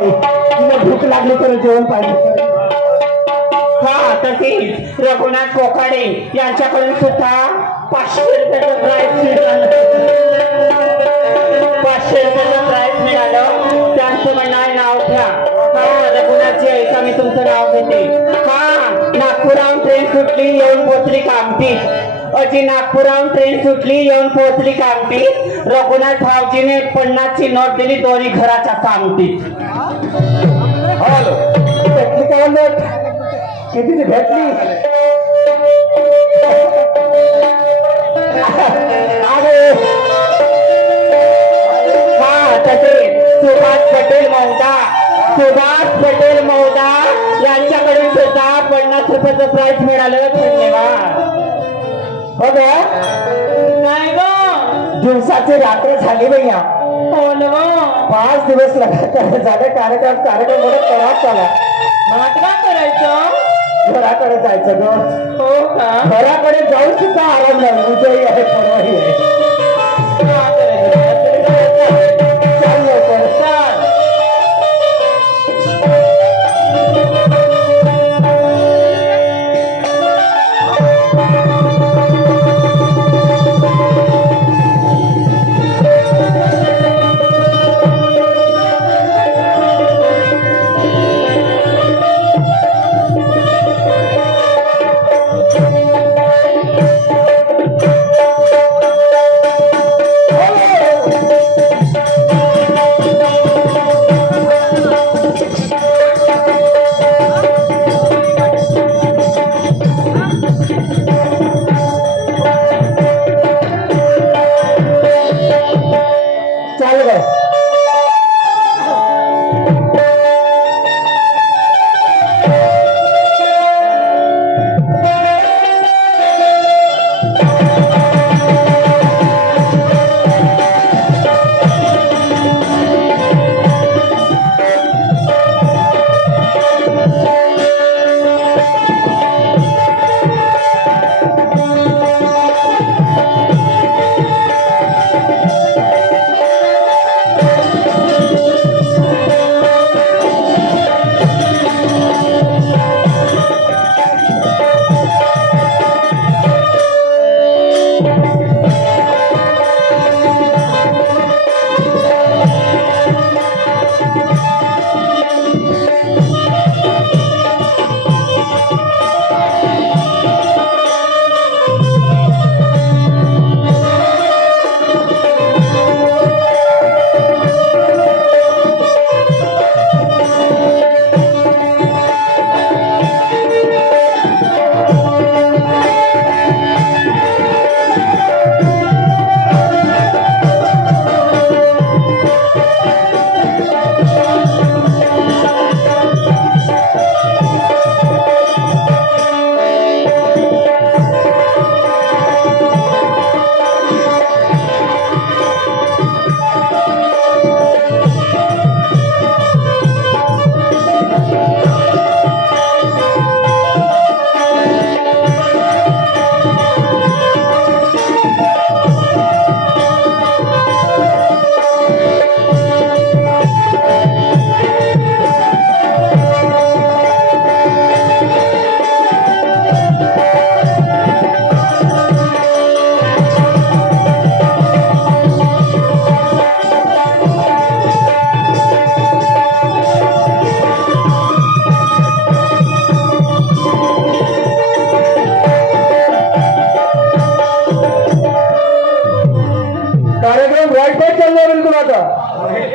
तुला भूक लागली तर जेवण पाहिजे. हा तसेच रघुनाथ कोकाडे यांच्याकडून सुद्धा 500 रुपयाचं प्राइज 500 रुपयाचं प्राइज मिळालं. त्यांचं म्हणणं आहे नाव घ्या. हा रघुनाथजी ऐका मी तुमचं नाव घेते. हा नागपुराहून ट्रेन सुटली येऊन पोहोचली कामठी. अजी नागपुराहून ट्रेन सुटली येऊन पोहोचली कामठी. रघुनाथ भाऊजीने 50ची नोट दिली दोन्ही घराच्या कामठीत. हॅलो भेटली काय नोट कितीची भेटली. हा तसे सुभाष पटेल मौदा यांच्याकडून सुद्धा 50 रुपयाचं प्राइज मिळालं. धन्यवाद. हो गया नाही ग दिवसाची रात्र झाली भैया. हो ना 5 दिवस लगातार झाले कार्यक्रम मध्ये खराब झाला. मग आता काय करायचं. घराकडे जायचं ग. हो का घराकडे जाऊन सुद्धा आराम नाही. उद्याही आहे परवाही आहे. चाल लवकर.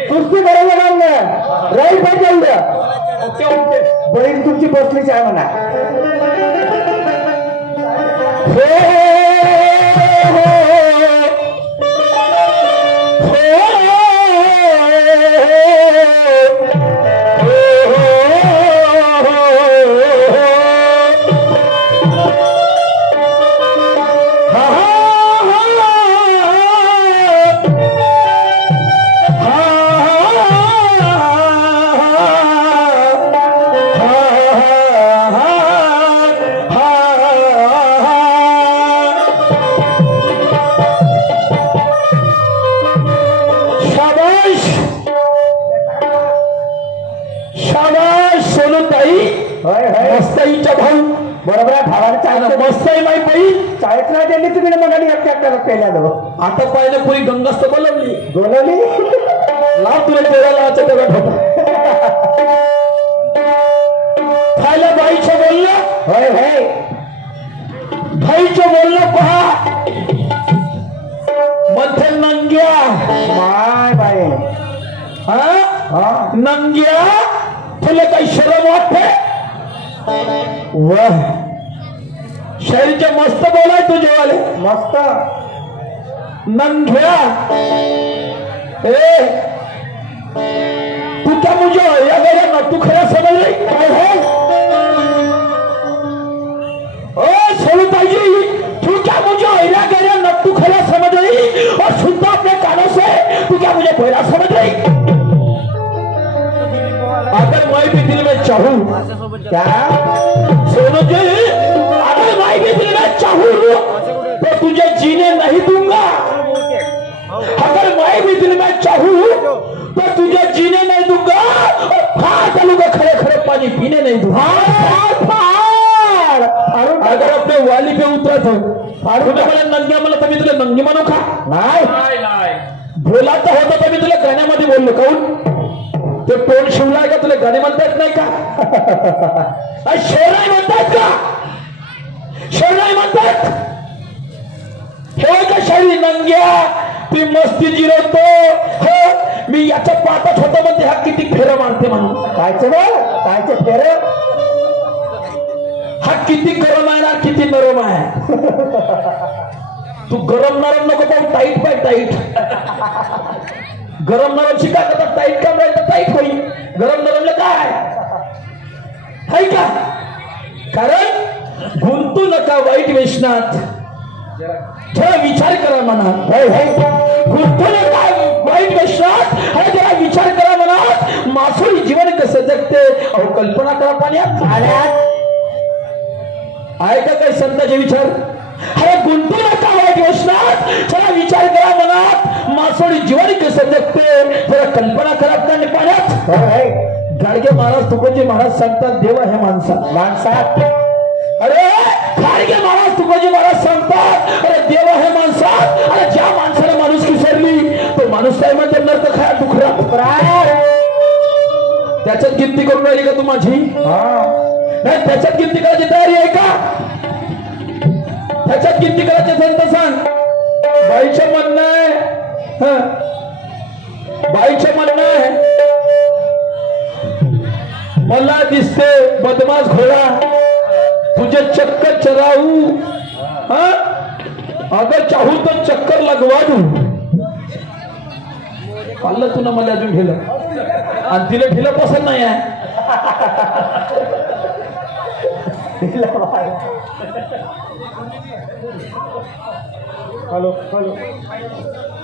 कुस्ती करायला काम नाही राईट पाहिजे उद्या बहीण तुमची बसलीच आहे म्हणा. शाबाश सोनूताई. होय होय मस्ताईच्या भाऊ. बरोबर आहे भावाला चालत मस्ताई माई बाई. चाळीत नाही त्यांनी तुम्ही मग एकट्या पेल्या दो आता पाहिलं पुरी गंगास्त बोलवली. बोलवली लाव तुला तेरा लावाचा तेवढा ठोका. खायला बाईचं बोललं. होय होय भाईचं बोलणं पहा. म्हणते नंग्या. माय बाई हा हा नंग्या तुला काही शरम वाटते. वाह शरीरचे मस्त बोलाय तुझेवाले. मस्त नंग्या ए तू क्या मुझे या गया ना तू खरा समझ रही काय है. ओ सोनूताई तू क्या मुझे या गया ना तू खरा समझ रही और सुनता अपने कानों से तू क्या मुझे बहरा समझ रही. अगर मैं भी दिल में चाहूं क्या सोनू जी अगर मैं भी दिल में चाहूं तो तुझे जीने नहीं दूंगा. अगर मैं भी दिल में चाहूं तो तुझे जीने नहीं दूंगा और फाड़ डालूंगा खड़े खड़े पानी पीने नहीं दूंगा. अगर अपने वाली पे उतरा तो तुम्ही मला नंग्या मला तर मी तुला नंगी म्हणू का. नाही बोला तर होता तर मी तुला गाण्यामध्ये बोललो काऊन ते तोंड शिवलाय का तुला गाणे म्हणता येत नाही का. शेर नाही म्हणतात का. शेर नाही म्हणतात. हे का शरीर नंग्या ती मस्ती जिरवतो. हो मी याच्या पाठात होता म्हणते हा किती फेरं मारते म्हणून. कायचं बघ कायचे फेरे हा किती गरम आहे ना किती नरम आहे. तू गरम नरम नको पाहू टाईट पाय टाईट. गरम नरम शिका करता टाईट काम राहील तर टाईट होईल. गरम नरमला काय आहे का. कारण गुंतू नका वाईट व्यसनात. थोडा विचार करा मनात. गुंतू नका वाईट व्यसनात. अरे जरा विचार करा मनात. मासोळी जीवन कसं जगते अहो कल्पना करा पाण्यात. आहे का काही संतांचे विचार. अरे गुंतू नका वाईट व्यसनात. जरा विचार करा मनात. मासोळी जीवन कसं जगते जरा कल्पना करा पाण्यात. गाडगे महाराज तुकोजी महाराज सांगतात देव आहे माणसात. अरे गाडगे महाराज तुकोजी महाराज सांगतात अरे देव आहे माणसात. अरे ज्या माणसाला माणूस विसरली तो माणूस काय म्हणते नरक खाया डुकरा. त्याच्यात गिनती करून राहिली का तू माझी. नाही त्याच्यात गिनती करायची तयारी आहे का. त्याच्यात गिनती करायची असेल तर सांग. बाईचं म्हणणं आहे बाईचं म्हणणं आहे मला दिसते बदमाश घोडा तुझे चक्कर चराऊ. अगर चाहू तो चक्कर लगवा दू. पाहिलं तुला मला अजून ढिलं आणि तिला ढिलं पसंत नाही आहे. Hello hello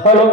hello